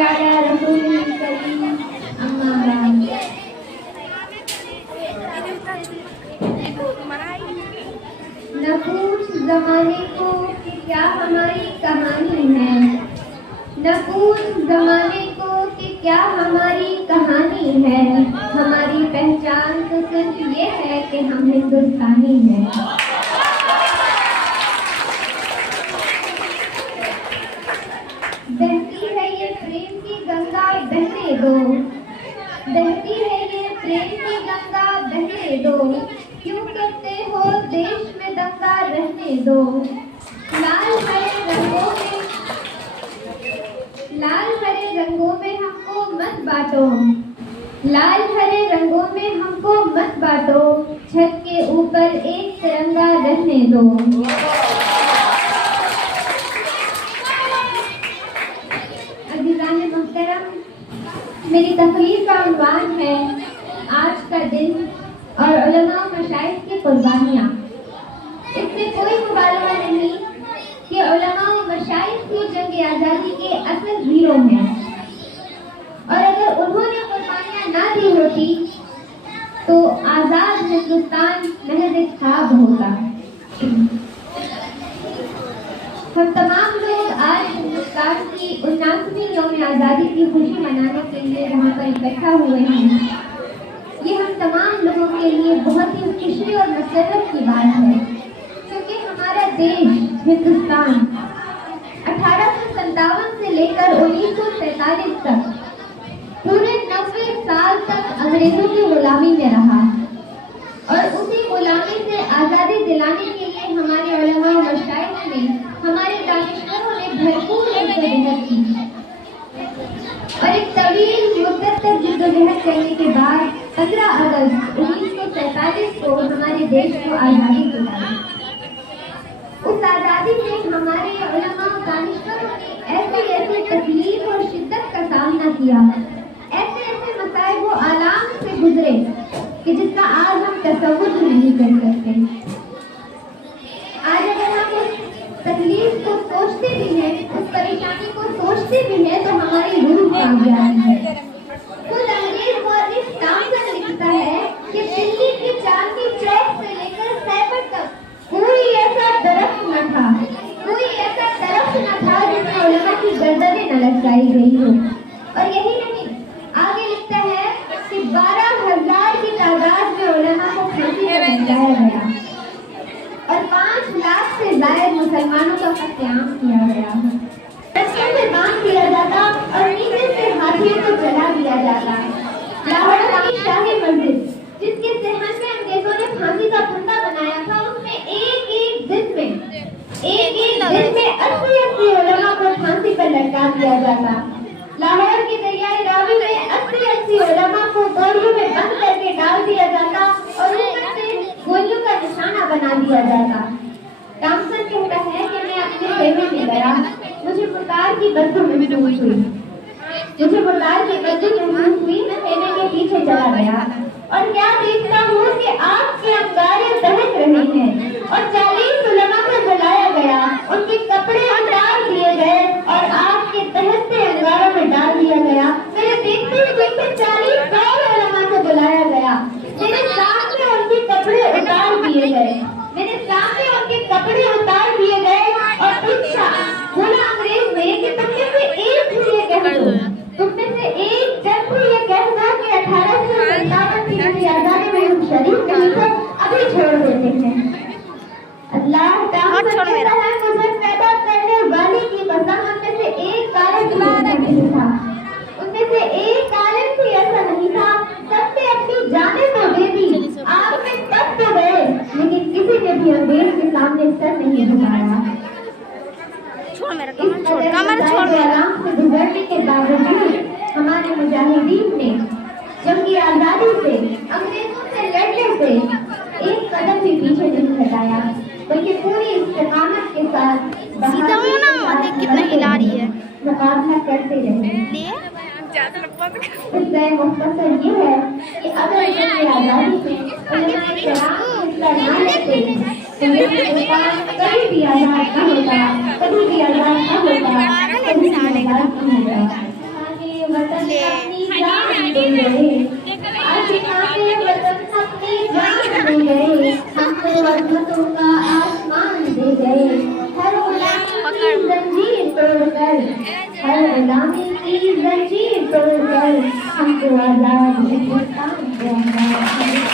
अला रसूलिल करीम, अम्मा बाद। न पूछ ज़माने को कि क्या हमारी कहानी है, न पूछ ज़माने को कि क्या हमारी कहानी है। हमारी पहचान तो सिर्फ ये है कि हम हिंदुस्तानी हैं। बहती है ये प्रेम की गंगा बहने दो, बहती है ये प्रेम की गंगा बहने दो। क्यों करते हो देश में दंगा रहने दो। लाल हरे रंगों में, लाल हरे रंगों में हमको मत बांटो, लाल हरे रंगों में हमको मत बांटो। छत के ऊपर एक तिरंगा रहने दो। मेरी तकरीर का उन्वान है आज का दिन और उलमा मशाइख की कुर्बानियाँ। इससे कोई मुबालगा नहीं कि उलमा मशाइख ही जंग आज़ादी के असल हीरो हैं, और अगर उन्होंने कुर्बानियाँ ना दी होती तो आज़ाद हिंदुस्तान महज एक ख्वाब होता। हम तमाम लोग आज हिंदुस्तान की 79वीं यौम आज़ादी की खुशी मनाने के लिए यहाँ पर इकट्ठा हुए हैं। ये हम तमाम लोगों के लिए बहुत ही खुशी और मसरत की बात है, क्योंकि हमारा देश हिंदुस्तान 1857 से लेकर 1943 तक पूरे 90 साल तक अंग्रेजों की गुलामी में रहा, और उसी गुलामी से आज़ादी दिलाने के लिए हमारे उलमा व मशाइख ने, हमारे दानिशवरों ने भरपूर जद्दोजहद की, और एक तवील मुद्दत तक जद्दोजहद करने के बाद 15 अगस्त 1947 को हमारे देश को आज़ादी दिलाई। उस आज़ादी में हमारे उलमा व दानिशवरों ने ऐसी ऐसी तकलीफ और शिद्दत का सामना किया, ऐसे ऐसे मसाइब व आलाम से गुजरे कि जिसका आज हम तसव्वुर नहीं कर सकते। आज अगर हम उस तकलीफ को सोचते भी हैं, उस परेशानी को सोचते भी हैं, तो हमारी रूह कांप जाती है। खुद अंग्रेज मौलिक टामसन लिखता है कि दिल्ली की चांदनी चौक से लेकर सैफर तक कोई ऐसा दरख्त न था, कोई ऐसा दरख्त न था जिसमें उलमा की गर्दनें न लटकाई गई हो। और यही नहीं, आगे लिखता है कि 12,000 की तादाद में उलमा को फांसी पर लटकाया गया और 5 लाख से ज्यादा मुसलमानों का कत्लेआम किया गया। रस्ते में बांध दिया जाता और नीचे से हाथियों को जला दिया जाता। लाहौर की शाही मस्जिद, जिसके सहन में अंग्रेजों ने फांसी का फंदा बनाया था, उसमें एक दिन में 80 उलमा को फांसी पर लटका दिया जाता। लाहौर के दरियाई रावी में 80 उलमा को गोलियों में बंद करके डाल दिया जाता और ऊपर से गोलियों का निशाना बना दिया जाता। टॉमसन कहता है कि मैं अपने खेमे में गया, मुझे मुर्दार की बदबू महसूस हुई, मैं खेमे के पीछे चला गया और क्या देखता हूँ कि आग के अंगारे दहक रहे हैं और 40 उलमा को बुलाया गया, उनके कपड़े उतार दिए गए और आग के दहकते अंगारों में डाल दिया गया। मेरे देखते हुए 40 और उलमा को बुलाया गया, मेरे सामने उनके कपड़े उतार दिए गए, और पूछा, बोला अंग्रेज ने कि तुम में से एक भी ये कह दो, तुम में से एक जब भी ये कह दो कि 1857 की आजादी में हम शरीक नहीं थे, अभी छोड़ देते हैं। अल्लाह कहता है, मुझे पैदा करने वाले की कसम, उनमें से एक कारण नहीं था, उनमें से एक कारण भी ऐसा नहीं था। सबने अपनी जानें तो दे दी, आग में तप तो गए, लेकिन किसी ने भी अंग्रेज के सामने सर नहीं झुकाया। गुजरने के बावजूद हमारे मुजाहिदीन ने जंगी आजादी से, अंग्रेजों से लड़ने से एक कदम भी पीछे नहीं हटाया, बल्कि पूरी इस्तेकामत के साथ कितना हिला रही है मुकाबला करते रहे। इससे मुख्तसर ये है कि अगर जंगी आजादी में उलमाए किराम हिस्सा न लेते तो हिंदुस्तान कभी भी आजाद न होता, कभी भी आजाद न होता, कभी भी आजाद न होता। रहमतों का आसमान दे गए। हर गुलामी की जंजीर तोड़कर, हर गुलामी की जंजीर तोड़कर हमको आजाद हिंदुस्तान दे गए।